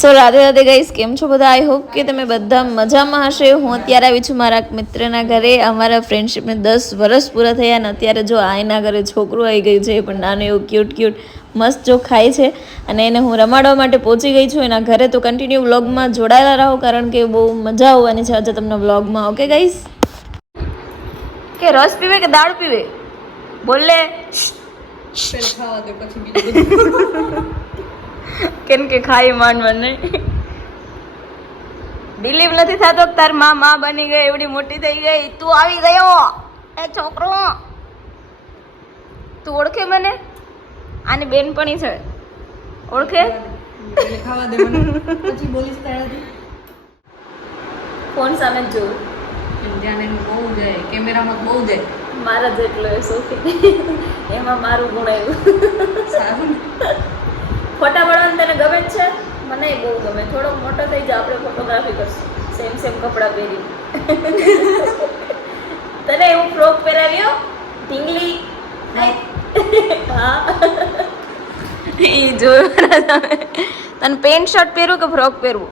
સો Radhe Radhe guys, કેમ છો બધા? આઈ હોપ કે તમે બધા મજામાં હશે. હું અત્યારે આવી છું મારા મિત્રના ઘરે. અમારા ફ્રેન્ડશિપને 10 વર્ષ પૂરા થયા અને અત્યારે જો આઈના ઘરે છોકરું આવી ગયું છે, પણ નાનું એવું ક્યુટ મસ્ત જો ખાય છે અને એને હું રમાડવા માટે પહોંચી ગઈ છું એના ઘરે. તો કન્ટિન્યુ વ્લોગમાં જોડાયેલા રહો, કારણ કે બહુ મજા આવવાની છે આજે તમને વ્લોગમાં. Okay guys? કે રસ પીવે કે દાળ પીવે? બોલે ખાવા દે પછી બીજું કેમ કે ખાઈ માંડવા નહીં. બિલીવ નથી થતો તાર માં બની ગઈ, એવડી મોટી થઈ ગઈ, તું આવી ગયો. એ છોકરો, તું ઓળખે મને? આની બેનપણી છે, ઓળખે? ખાવા દે મને પછી બોલીશ તારાથી. ફોન સામે જ જોઉં, ધ્યાન એનું બહુ જાય, કેમેરામાં બહુ જાય. મારા જેટલો એ સોફી એમાં મારું ગુણ આવ્યું. સારું ફોટા પાડવાનું તને ગમે જ છે? મને બહુ ગમે. થોડોક મોટો થઈ જાય આપણે ફોટોગ્રાફી કરશું, સેમ કપડાં પહેરી. તને એવું ફ્રોક પહેરાવ્યો ઢીંગલી? હા એ જોયું તમે. તને પેન્ટ શર્ટ પહેરવું કે ફ્રોક પહેરવું?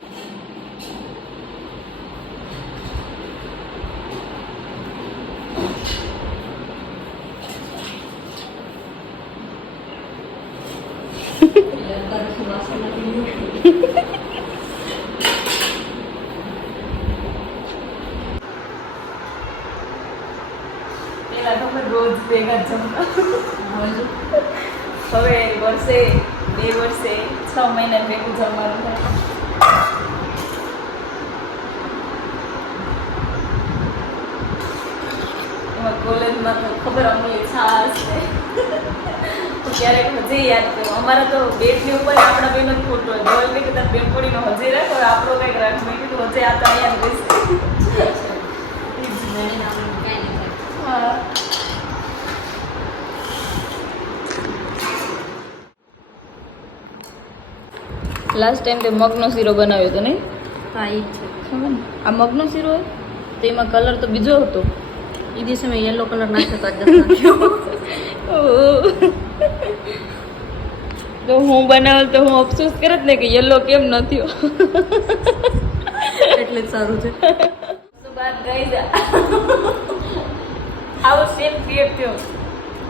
પેલા તો અમે રોજ ભેગા જમતા, હવે વર્ષે 2 વર્ષે 6 મહિના ભેગું જમવાનું થાય. એમાં કોલેજમાં તો ખબર અમલી છાસ છે. ક્યારેક હજી યાદ કરું, અમારા તો બેટની ઉપર આપણા બેનો જ ફોટો હોય. જોઈ કે તાર બેનપણીનો હજી રાખો, આપણો કંઈક રાખ. મેં કીધું હજી આ તો અહીંયા લાસ્ટ ટાઈમ તે મગનો શીરો બનાવ્યો હતો નહીં? હા એ છે ખબર ને, આ મગનો શીરો હોય તો એમાં કલર તો બીજો હતો. એ દિવસે મેં યલો કલર નાખ્યો તો આજ નાખ્યો. તો હું બનાવું તો હું અફસોસ કરત ને કે યલો કેમ ન થયો. એટલે જ સારું છે. બાદ ગઈ જા આવો સેમ ક્રિએટ થયો.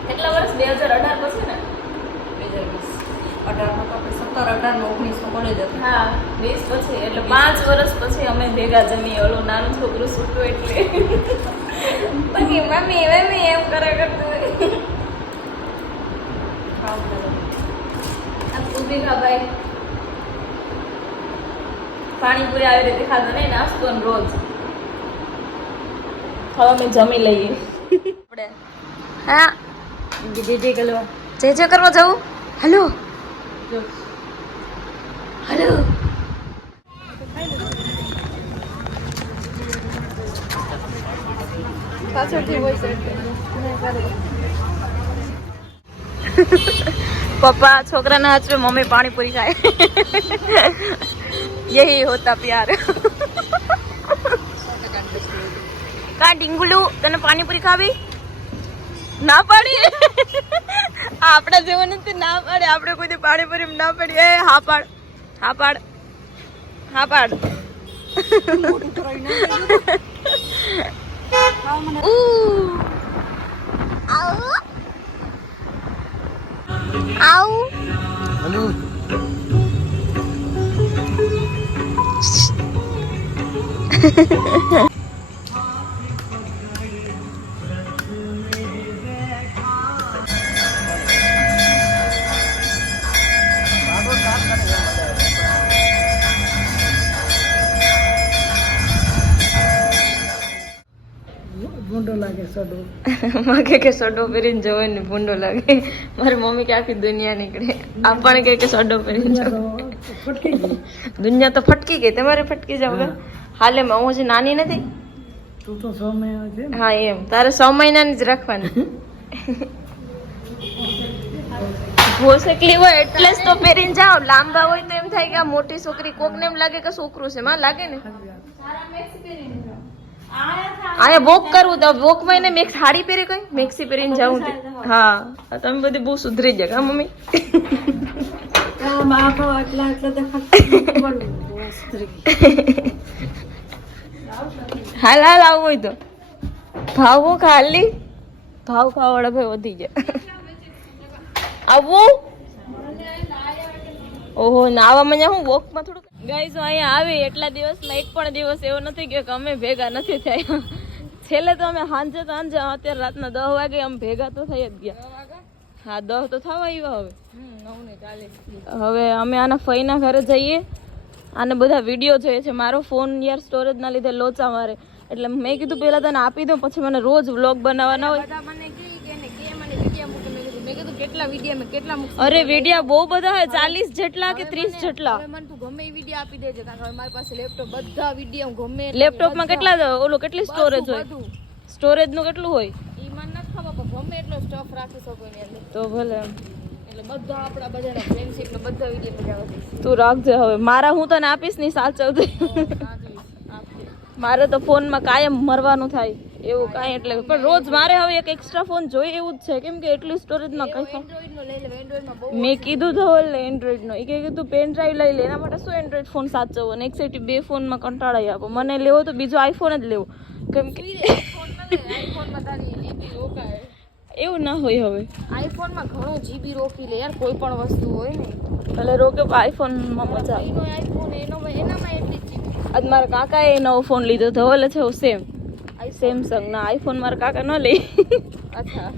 કેટલા વર્ષ? 2018 પછી ને? 2018 માં આપણે 17, 18, 19 કોલેજ હતી. હા, 20 પછી, એટલે 5 વર્ષ પછી અમે ભેગા જમીએ. ઓલું નાનું છોકરું સૂતું એટલે બાકી મમ્મી એમ કરે કરતું હોય. તું બી ખા ભાઈ. પાણીપુરી આવી રીતે ખાધો નહીં, નાસ્તો ને રોજ. હવે અમે જમી લઈએ આપણે. હા, જે ગલવા જે કરવા જવું. Hello hello. पप्पा छोकरा ना हाथ में मम्मी पानी पूरी खाए. यही होता प्यार. કા ડીંગુલું, તને પાણીપુરી ખાવી? ના પાડી. આપણા જેવો નથી, ના પાડે. આપણે કોઈ પાણીપુરી ના પાડી. એ હા પાડ, હા પાડ, હા પાડ. આવ હેલો. ભૂંડો લાગે સડો. માગે કે સડો પહેરીને જવો ને ભૂંડો લાગે. મારી મમ્મી કે આખી દુનિયા નીકળે. આપણને કે સડો પહેરીને જવો. ફટકી ગઈ. દુનિયા તો ફટકી ગઈ, તમારે ફટકી જાવ. હાલે હું હજી નાની નથી. તું તો 6 મહિના છે. હા એમ, તારે 6 મહિનાની જ રાખવાની. ભોસકલી હોય એટલે જ તો પહેરીને જાઓ. લાંબા હોય તો એમ થાય કે આ મોટી છોકરી, કોકને એમ લાગે કે છોકરું છે. માં લાગે ને. આયા વોક કરવું તો વોકમાં એને મેં સાડી પહેરી, કોઈ મેક્સી પહેરીને જાઉં. હા, તમે બધી બહુ સુધરી જાય. હા મમ્મી? આમ આખો એટલા દેખાતું હાલ હાલ આવું હોય તો ભાવ ખાલી ભાવ ખાવાવાળા ભાઈ વધી જાય આવું ઓહો નાવામાં હું વોકમાં થોડુંક ગાઈઝ અહીંયા આવી એટલા દિવસમાં એક પણ દિવસ એવો નથી ગયો કે અમે ભેગા નથી થયા છેલ્લે તો અમે સાંજે અત્યારે રાતના 10 વાગે અમે ભેગા તો થઈ જ ગયા હા 10 તો થવા આવ્યા હવે અમે આના ફઈના ઘરે જઈએ આને બધા વિડીયો જોઈએ છે મારો ફોન યાર સ્ટોરેજના લીધે લોચા મારે એટલે મેં કીધું પહેલાં તને આપી દઉં પછી મને રોજ વ્લોગ બનાવવાના હોય અરે વિડીયો બહુ બધા હોય 40 જેટલા કે 30 જેટલા લેપટોપમાં કેટલા ઓલો કેટલી સ્ટોરેજ હોય સ્ટોરેજ નું કેટલું હોય તો ભલે તું રાખજે હવે મારા હું તને આપીશ નહીં સાચવજે મારે તો ફોનમાં કાયમ મરવાનું થાય એવું કાંઈ એટલે પણ રોજ મારે હવે એક એક્સ્ટ્રા ફોન જોઈએ એવું જ છે કેમ કે એટલી સ્ટોરેજમાં કઈ મેં કીધું તો એન્ડ્રોઈડનો એ કે તું પેન ડ્રાઈવ લઈ લે એના માટે શું એન્ડ્રોઈડ ફોન સાચવવો ને એક સાઈડ 2 ફોનમાં કંટાળાઈ આપો મને લેવો તો બીજો આઈફોન જ લેવો કેમ કે એવું ના હોય હવે આઈફોનમાં ઘણો જીબી રોકી લે યાર કોઈ પણ વસ્તુ હોય ને ભલે રોકે આઈફોનમાં મજા આવે આઈફોન એનામાં એટલી જીબી આજ મારા કાકાએ નવો ફોન લીધો તો ઓલે છે સેમ સેમસંગ ના આઈફોન મારા કાકા ન લે અચ્છા